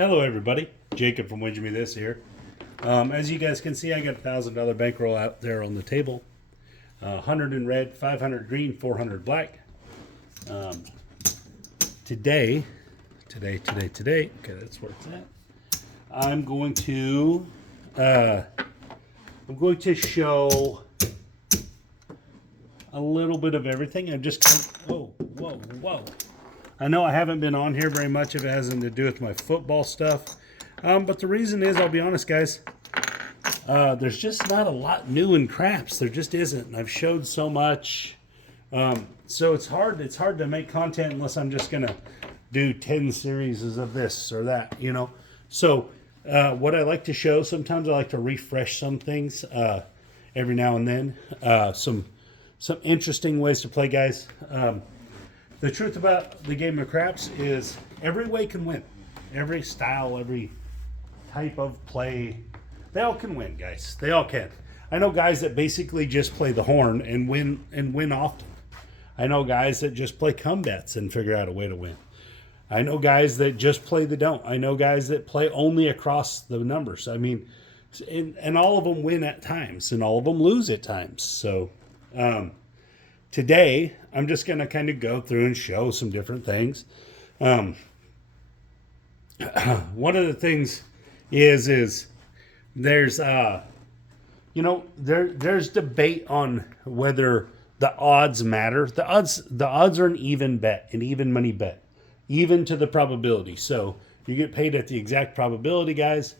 Hello everybody, Jacob from Win Me This here. As you guys can see, I got a $1,000 bankroll out there on the table. 100 in red, 500 green, 400 black. Today, okay, that's where it's at. I'm going to show a little bit of everything. I'm just whoa. I know I haven't been on here very much if it hasn't to do with my football stuff. But the reason is, I'll be honest, guys, there's just not a lot new in craps. There just isn't. And I've showed so much. So it's hard to make content unless I'm just going to do 10 series of this or that, you know. So what I like to show, sometimes I like to refresh some things every now and then. Some interesting ways to play, guys. The truth about the game of craps is every way can win. Every style, every type of play, they all can win, guys. They all can. I know guys that basically just play the horn and win often. I know guys that just play come bets and figure out a way to win. I know guys that just play the don't. I know guys that play only across the numbers. I mean, and all of them win at times, and all of them lose at times. So, today, I'm just going to kind of go through and show some different things. One of the things is there's, there's debate on whether the odds matter. The odds are an even bet, an even money bet, even to the probability. So you get paid at the exact probability, guys.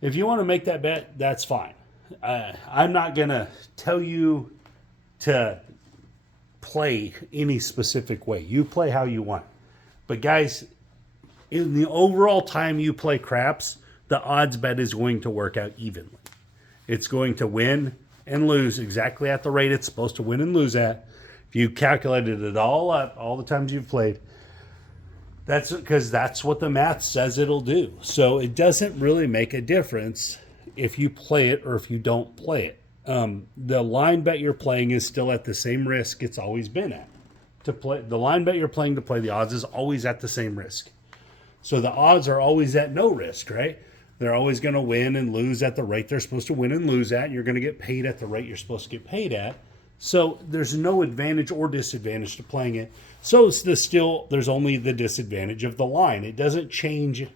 If you want to make that bet, that's fine. I'm not going to tell you to play any specific way. You play how you want. But guys, in the overall time you play craps, the odds bet is going to work out evenly. It's going to win and lose exactly at the rate it's supposed to win and lose at. If you calculated it all up, all the times you've played, that's because that's what the math says it'll do. So it doesn't really make a difference if you play it or if you don't play it. The line bet you're playing is still at the same risk it's always been at. To play the line bet you're playing to play the odds is always at the same risk. So the odds are always at no risk, right? They're always going to win and lose at the rate they're supposed to win and lose at. And you're going to get paid at the rate you're supposed to get paid at. So there's no advantage or disadvantage to playing it. So there's only the disadvantage of the line. It doesn't change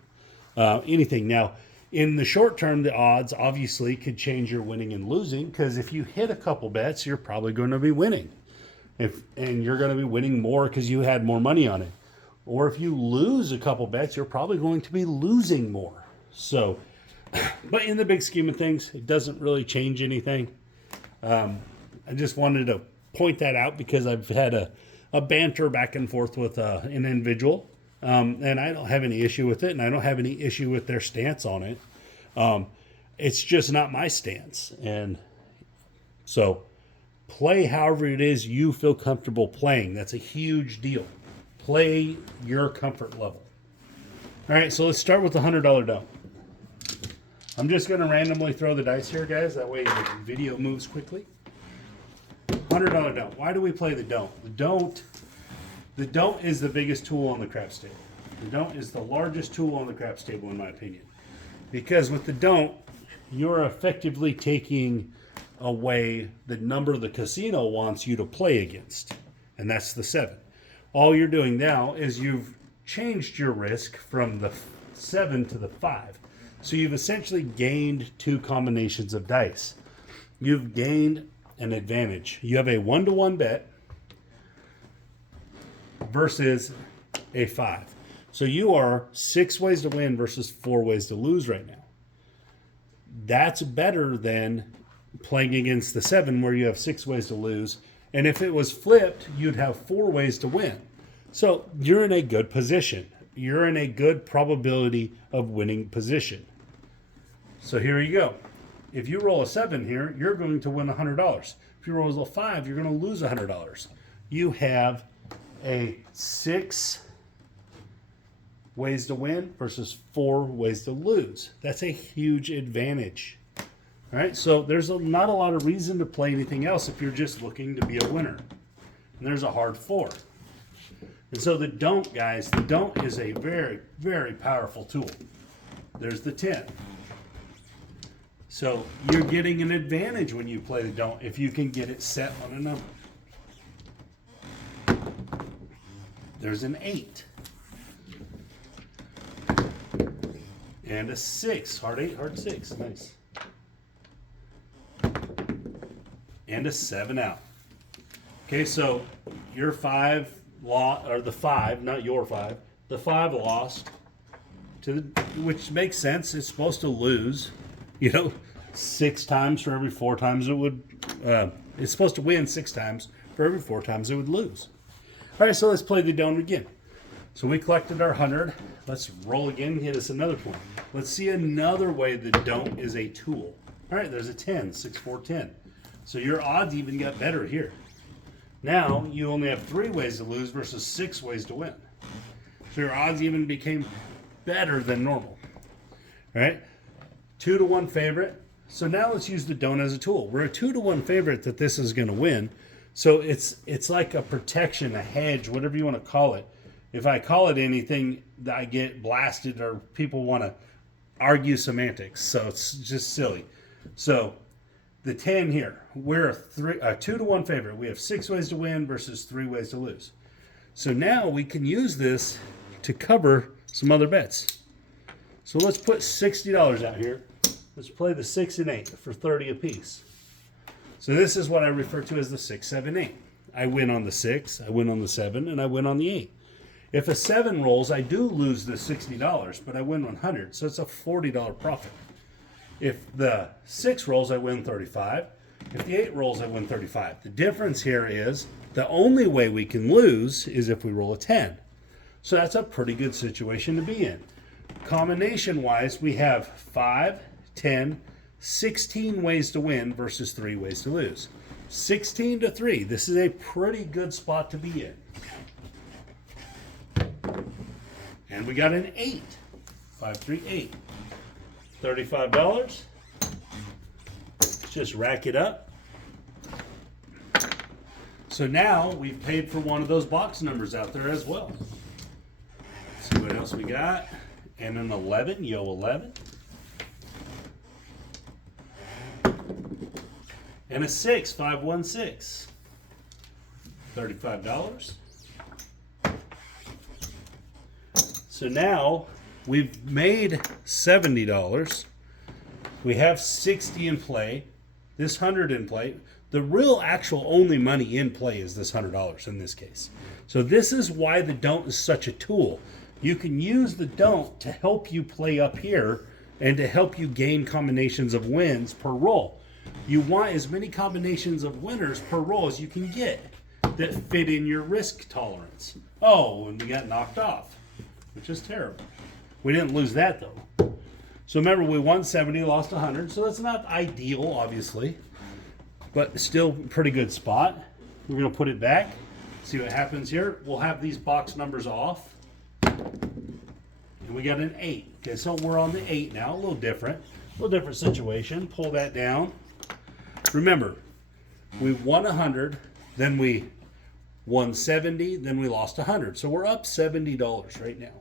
anything. Now, in the short term, the odds obviously could change your winning and losing, because if you hit a couple bets, you're probably going to be winning. And you're going to be winning more because you had more money on it. Or if you lose a couple bets, you're probably going to be losing more. So, but in the big scheme of things, it doesn't really change anything. I just wanted to point that out because I've had a banter back and forth with an individual. And I don't have any issue with it, and I don't have any issue with their stance on it. It's just not my stance. And so play however it is you feel comfortable playing. That's a huge deal. Play your comfort level. All right, so let's start with the $100 don't. I'm just going to randomly throw the dice here, guys. That way the video moves quickly. $100 don't. Why do we play the don't? The don't is the biggest tool on the craps table. The don't is the largest tool on the craps table, in my opinion. Because with the don't, you're effectively taking away the number the casino wants you to play against. And that's the 7. All you're doing now is you've changed your risk from the 7 to the 5. So you've essentially gained 2 combinations of dice. You've gained an advantage. You have a 1-to-1 bet versus a 5. So you are 6 ways to win versus 4 ways to lose right now. That's better than playing against the 7 where you have 6 ways to lose. And if it was flipped, you'd have 4 ways to win. So you're in a good position. You're in a good probability of winning position. So here you go. If you roll a 7 here, you're going to win $100. If you roll a 5, you're going to lose $100. You have a 6 ways to win versus 4 ways to lose. That's a huge advantage. All right, so there's not a lot of reason to play anything else if you're just looking to be a winner. And there's a hard 4. And so the don't, guys, the don't is a very, very powerful tool. There's the 10. So you're getting an advantage when you play the don't if you can get it set on a number. There's an 8. And a 6. Hard 8, hard 6. Nice. And a 7 out. Okay, so your 5 lost, or the 5, not your 5, the 5 lost to the, which makes sense. It's supposed to lose, 6 times for every 4 times it would. It's supposed to win 6 times for every 4 times it would lose. All right, so let's play the don't again. So we collected our 100. Let's roll again. Hit us another point. Let's see another way the don't is a tool. All right, there's a 10, 6, 4, 10. So your odds even got better here. Now you only have 3 ways to lose versus 6 ways to win. So your odds even became better than normal. All right, 2 to 1 favorite. So now let's use the don't as a tool. We're a 2 to 1 favorite that this is going to win. So it's like a protection, a hedge, whatever you want to call it. If I call it anything, I get blasted or people want to argue semantics. So it's just silly. So the 10 here, we're a 2 to 1 favorite. We have 6 ways to win versus 3 ways to lose. So now we can use this to cover some other bets. So let's put $60 out here. Let's play the 6 and 8 for 30 apiece. So this is what I refer to as the 6, 7, 8. I win on the 6, I win on the 7, and I win on the 8. If a 7 rolls, I do lose the $60, but I win 100, so it's a $40 profit. If the 6 rolls, I win 35. If the 8 rolls, I win 35. The difference here is the only way we can lose is if we roll a 10. So that's a pretty good situation to be in. Combination-wise, we have 5, 10, 16 ways to win versus 3 ways to lose. 16 to 3. This is a pretty good spot to be in. And we got an 8. 5, 3, 8. $35. Just rack it up. So now we've paid for one of those box numbers out there as well. Let's see what else we got. And an 11, yo 11. And a 6, 5, 1, 6. $35. So now we've made $70. We have 60 in play. This 100 in play. The real actual only money in play is this $100 in this case. So this is why the don't is such a tool. You can use the don't to help you play up here and to help you gain combinations of wins per roll. You want as many combinations of winners per roll as you can get that fit in your risk tolerance. Oh, and we got knocked off, which is terrible. We didn't lose that though. So remember, we won 70, lost 100. So that's not ideal, obviously, but still pretty good spot. We're going to put it back, see what happens here. We'll have these box numbers off. And we got an 8. Okay, so we're on the 8 now, a little different situation. Pull that down. Remember, we won 100, then we won 70, then we lost 100. So we're up $70 right now.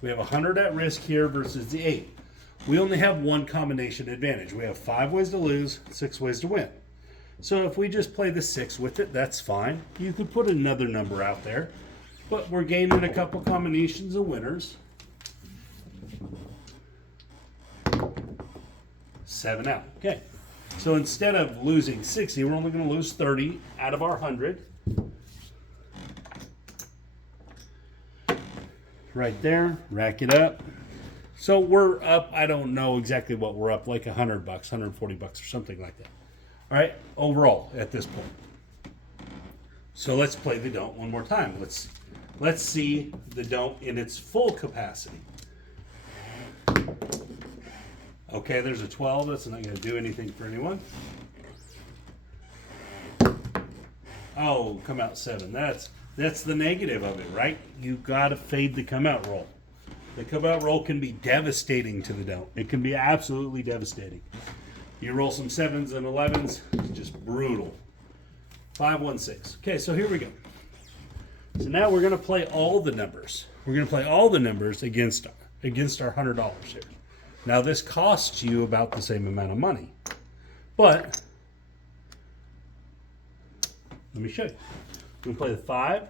We have 100 at risk here versus the 8. We only have one combination advantage. We have 5 ways to lose, 6 ways to win. So if we just play the 6 with it, that's fine. You could put another number out there, but we're gaining a couple combinations of winners. 7 out. Okay. So instead of losing 60, we're only going to lose 30 out of our 100. Right there. Rack it up. So we're up, I don't know exactly what we're up, like $100, $140 or something like that. All right, overall at this point. So let's play the don't one more time. Let's see the don't in its full capacity. Okay, there's a 12. That's not going to do anything for anyone. Oh, come out 7. That's the negative of it, right? You got to fade the come out roll. The come out roll can be devastating to the don't. It can be absolutely devastating. You roll some 7s and 11s, it's just brutal. 5, 1, 6. Okay, so here we go. So now we're going to play all the numbers. We're going to play all the numbers against our $100 here. Now this costs you about the same amount of money. But let me show you. We play the 5,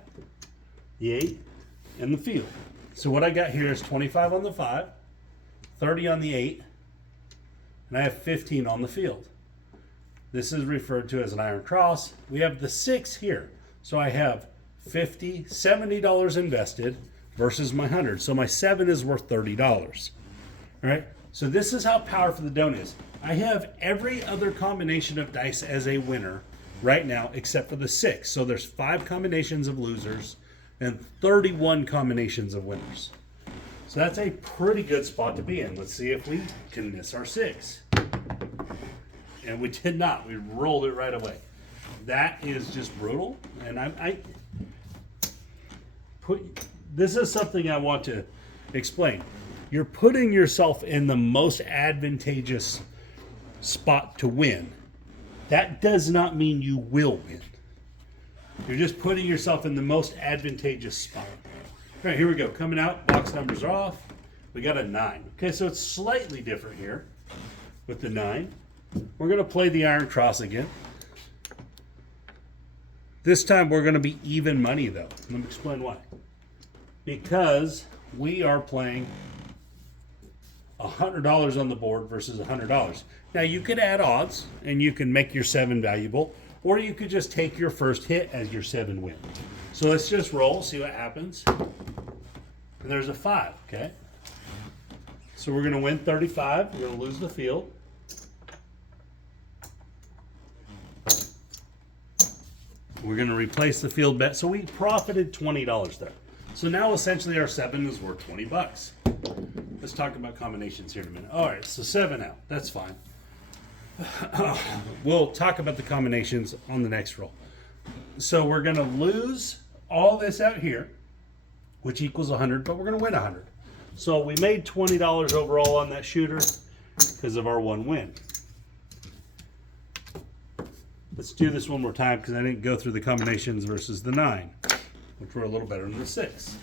the 8, and the field. So what I got here is 25 on the 5, 30 on the 8, and I have 15 on the field. This is referred to as an iron cross. We have the 6 here. So I have $50, $70 invested versus my 100. So my 7 is worth $30. All right. So this is how powerful the don't is. I have every other combination of dice as a winner right now except for the 6. So there's 5 combinations of losers and 31 combinations of winners. So that's a pretty good spot to be in. Let's see if we can miss our 6. And we did not. We rolled it right away. That is just brutal. And this is something I want to explain. You're putting yourself in the most advantageous spot to win. That does not mean you will win. You're just putting yourself in the most advantageous spot. All right, here we go. Coming out, box numbers are off. We got a 9. Okay, so it's slightly different here with the 9. We're going to play the iron cross again. This time we're going to be even money though. Let me explain why. Because we are playing $100 on the board versus $100. Now you could add odds and you can make your 7 valuable, or you could just take your first hit as your 7 win. So let's just roll, see what happens. And there's a 5, okay? So we're going to win 35. We're going to lose the field. We're going to replace the field bet. So we profited $20 there. So now essentially our 7 is worth $20. Let's talk about combinations here in a minute. All right, so 7 out. That's fine. We'll talk about the combinations on the next roll. So we're going to lose all this out here, which equals 100, but we're going to win 100. So we made $20 overall on that shooter because of our 1 win. Let's do this one more time because I didn't go through the combinations versus the 9, which were a little better than the 6.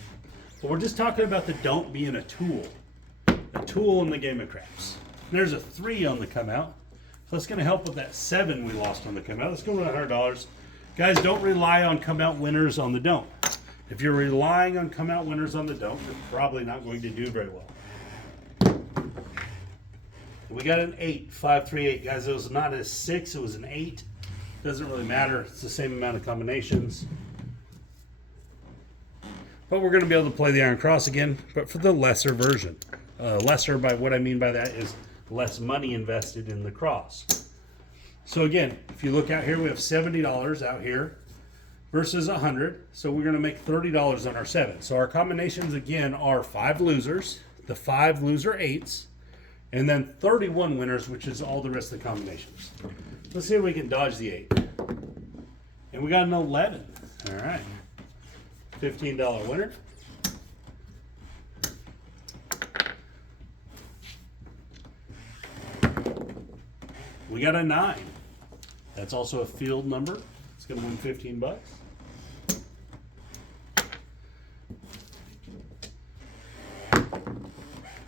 But we're just talking about the don't being a tool in the game of craps. There's a 3 on the come out. So that's going to help with that 7 we lost on the come out. Let's go with $100. Guys, don't rely on come out winners on the don't. If you're relying on come out winners on the don't, you're probably not going to do very well. We got an 8, 5, 3, 8. Guys, it was not a 6, it was an 8. Doesn't really matter. It's the same amount of combinations. But we're going to be able to play the iron cross again, but for the lesser version. Lesser, by what I mean by that is less money invested in the cross. So again, if you look out here, we have $70 out here versus 100. So we're going to make $30 on our 7. So our combinations again are 5 losers, the 5 loser 8s, and then 31 winners, which is all the rest of the combinations. Let's see if we can dodge the 8. And we got an 11. All right. $15 winner. We got a 9. That's also a field number. It's going to win $15.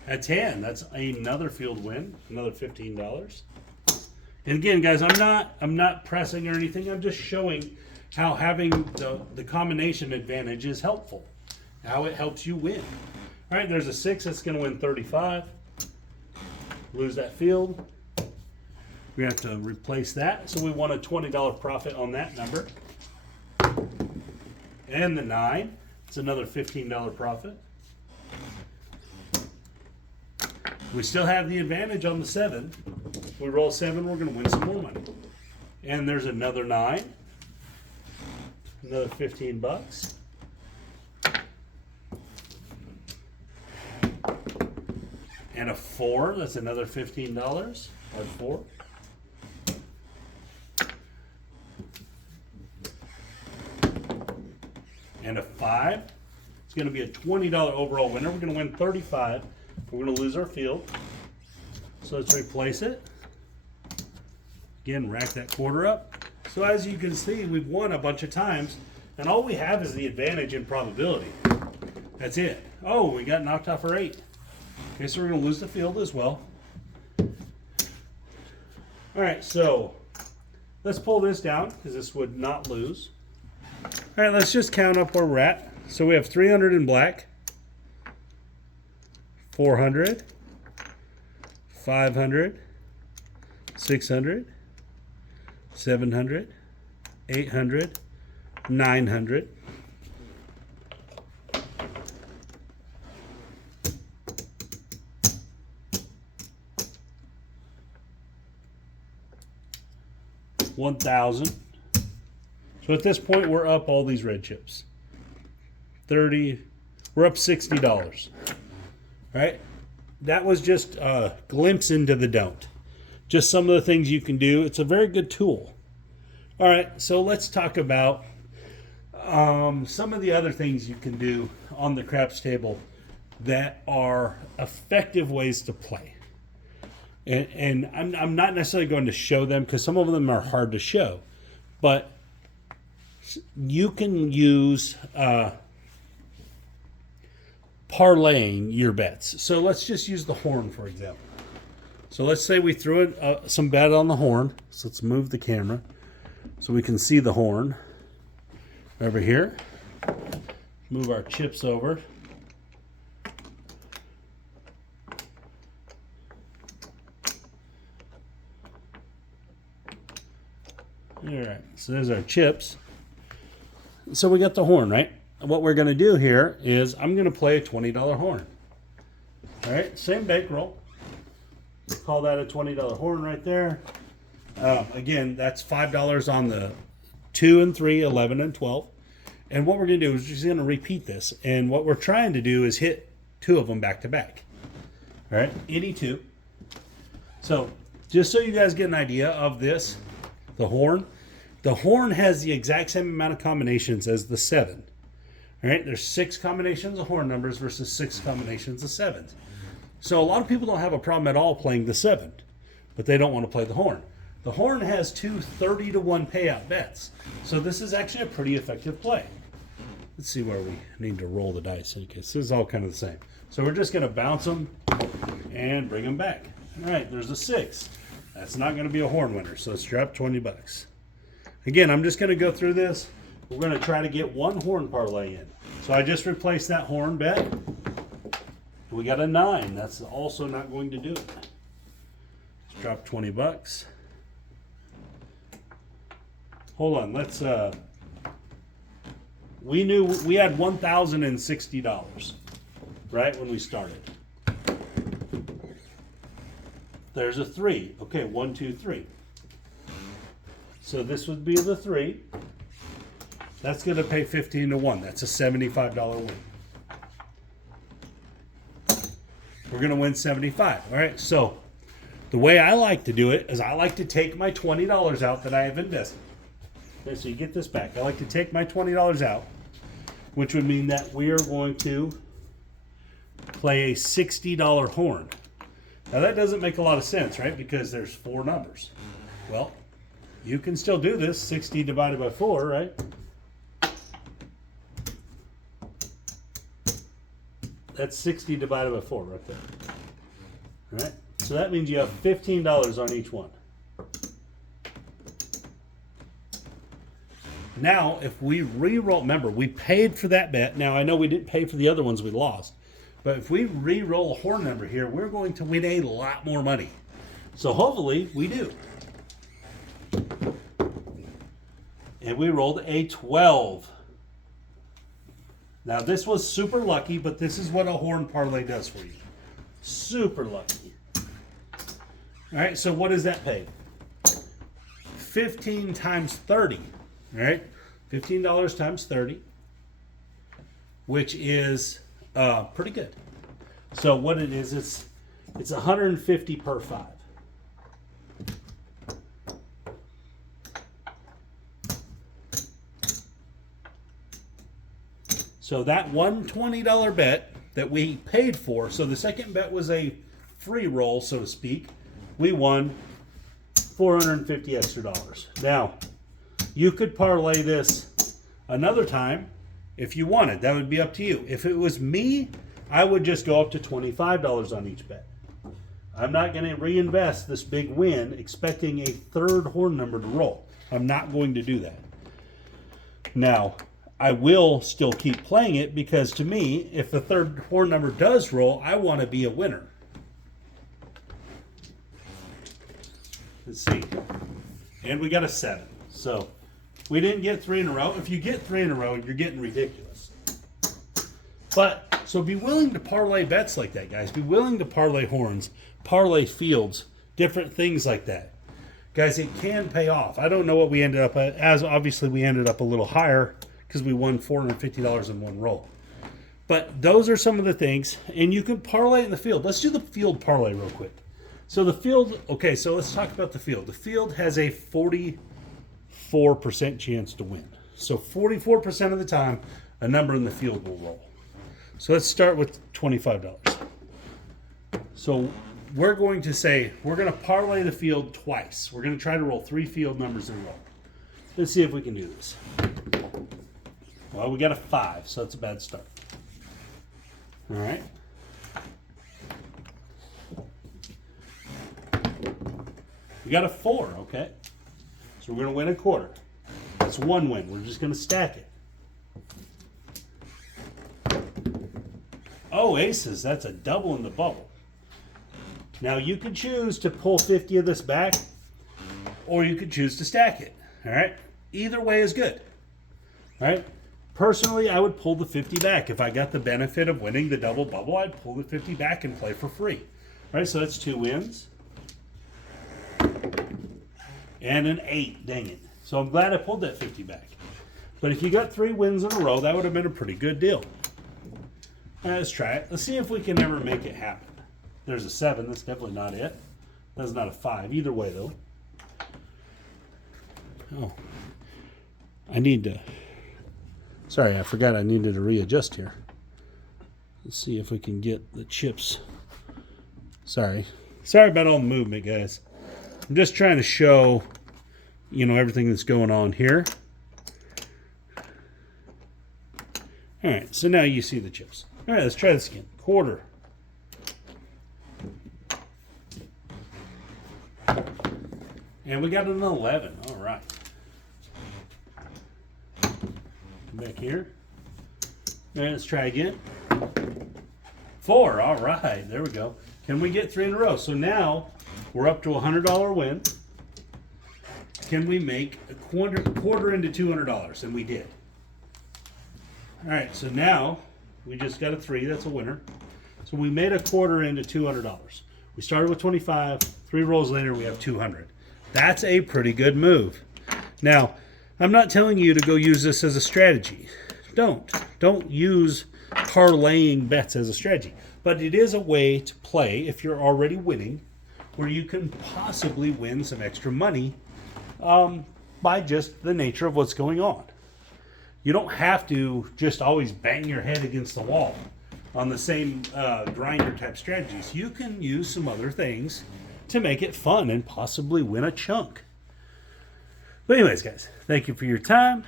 At 10, that's another field win, another $15. And again, guys, I'm not pressing or anything. I'm just showing how having the combination advantage is helpful, how it helps you win. All right, there's a 6 that's going to win 35. Lose that field. We have to replace that. So we want a $20 profit on that number. And the 9, it's another $15 profit. We still have the advantage on the 7. If we roll 7, we're going to win some more money. And there's another 9. Another $15. And a 4, that's another $15. Or 4. And a 5. It's going to be a $20 overall winner. We're going to win 35. We're going to lose our field. So let's replace it. Again, rack that quarter up. So as you can see, we've won a bunch of times And all we have is the advantage in probability. That's it. Oh, we got knocked off our 8. Okay, so we're going to lose the field as well. All right, so let's pull this down because this would not lose. All right, let's just count up where we're at. So we have 300 in black, 400, 500, 600, 700, 800, 900. $1,000. So at this point, we're up all these red chips. 30. We're up $60. Right? That was just a glimpse into the don't. Just some of the things you can do. It's a very good tool. All right, so let's talk about some of the other things you can do on the craps table that are effective ways to play. And I'm not necessarily going to show them because some of them are hard to show. But you can use parlaying your bets. So let's just use the horn, for example. So let's say we threw in, some bet on the horn. So let's move the camera so we can see the horn over here. Move our chips over. All right, so there's our chips. So we got the horn, right? And what we're going to do here is I'm going to play a $20 horn. All right, same bankroll. Call that a $20 horn right there. Again, that's $5 on the 2 and 3, 11 and 12. And what we're going to do is just going to repeat this. And what we're trying to do is hit 2 of them back to back. All right, any 2. So just so you guys get an idea of this, the horn has the exact same amount of combinations as the 7. All right, there's 6 combinations of horn numbers versus 6 combinations of 7s. So a lot of people don't have a problem at all playing the 7, but they don't want to play the horn. The horn has 2 30-to-1 payout bets. So this is actually a pretty effective play. Let's see where we need to roll the dice. Okay, so this is all kind of the same. So we're just going to bounce them and bring them back. All right, there's a 6. That's not going to be a horn winner, so let's drop $20. Again, I'm just going to go through this. We're going to try to get 1 horn parlay in. So I just replaced that horn bet. We got a 9. That's also not going to do it. Let's drop $20. Hold on, let's we knew we had $1,060, right, when we started. There's a 3. Okay, 1, 2, 3. So this would be the 3. That's going to pay 15 to 1. That's a $75 win. We're going to win 75. All right, so the way I like to do it is I like to take my $20 out that I have invested. Okay, so you get this back. I like to take my $20 out, which would mean that we are going to play a $60 horn. Now that doesn't make a lot of sense, right? Because there's 4 numbers. Well, you can still do this. 60 divided by 4, right? That's 60 divided by 4 right there. All right? So that means you have $15 on each one. Now, if we re-roll, remember, we paid for that bet. Now, I know we didn't pay for the other ones we lost. But if we re-roll a horn number here, we're going to win a lot more money. So hopefully we do. And we rolled a 12. Now this was super lucky, but this is what a horn parlay does for you. Super lucky. All right, so what does that pay? 15 times 30. All right, $15 times 30, which is pretty good. So what it is, it's 150 per 5. So that $120 bet that we paid for, so the second bet was a free roll, so to speak, we won $450 extra. Now, you could parlay this Another time, if you wanted, that would be up to you. If it was me, I would just go up to $25 on each bet. I'm not going to reinvest this big win expecting a third horn number to roll. I'm not going to do that. Now, I will still keep playing it because to me, if the third horn number does roll, I want to be a winner. Let's see. And we got a 7. So we didn't get 3 in a row. If you get 3 in a row, you're getting ridiculous. But so be willing to parlay bets like that, guys. Be willing to parlay horns, parlay fields, different things like that. Guys, it can pay off. I don't know what we ended up at, as obviously we ended up a little higher because we won $450 in one roll. But those are some of the things, and you can parlay in the field. Let's do the field parlay real quick. So the field, okay, so let's talk about the field. The field has a 44% chance to win. So 44% of the time, a number in the field will roll. So let's start with $25. So we're going to say, we're going to parlay the field twice. We're going to try to roll 3 field numbers in a row. Let's see if we can do this. Well, we got a 5, so that's a bad start. All right. We got a 4, okay. So we're going to win a quarter. That's 1 win. We're just going to stack it. Oh, aces. That's a double in the bubble. Now, you could choose to pull 50 of this back, or you could choose to stack it. All right? Either way is good. All right? Personally, I would pull the 50 back. If I got the benefit of winning the double bubble, I'd pull the 50 back and play for free. All right? So that's 2 wins. And an 8. Dang it. So I'm glad I pulled that 50 back. But if you got 3 wins in a row, that would have been a pretty good deal. All right, let's try it. Let's see if we can ever make it happen. There's a 7. That's definitely not it. That's not a 5. Either way, though. Oh. I need to... Sorry, I forgot I needed to readjust here. Let's see if we can get the chips. Sorry. Sorry about all the movement, guys. I'm just trying to show, you know, everything that's going on here. All right, so now you see the chips. All right, let's try this again. Quarter. And we got an 11. All right. Back here. All right, let's try again. 4. All right, there we go. Can we get 3 in a row? So now we're up to a $100 win. Can we make a quarter into $200? And we did. All right, so now we just got a 3. That's a winner. So we made a quarter into $200. We started with 25. 3 rolls later, we have 200. That's a pretty good move. Now, I'm not telling you to go use this as a strategy. Don't use parlaying bets as a strategy. But it is a way to play if you're already winning, where you can possibly win some extra money by just the nature of what's going on. You don't have to just always bang your head against the wall on the same grinder type strategies. You can use some other things to make it fun and possibly win a chunk. But anyways, guys, thank you for your time.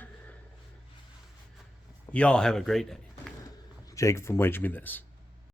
Y'all have a great day. Jacob from Wager Me This.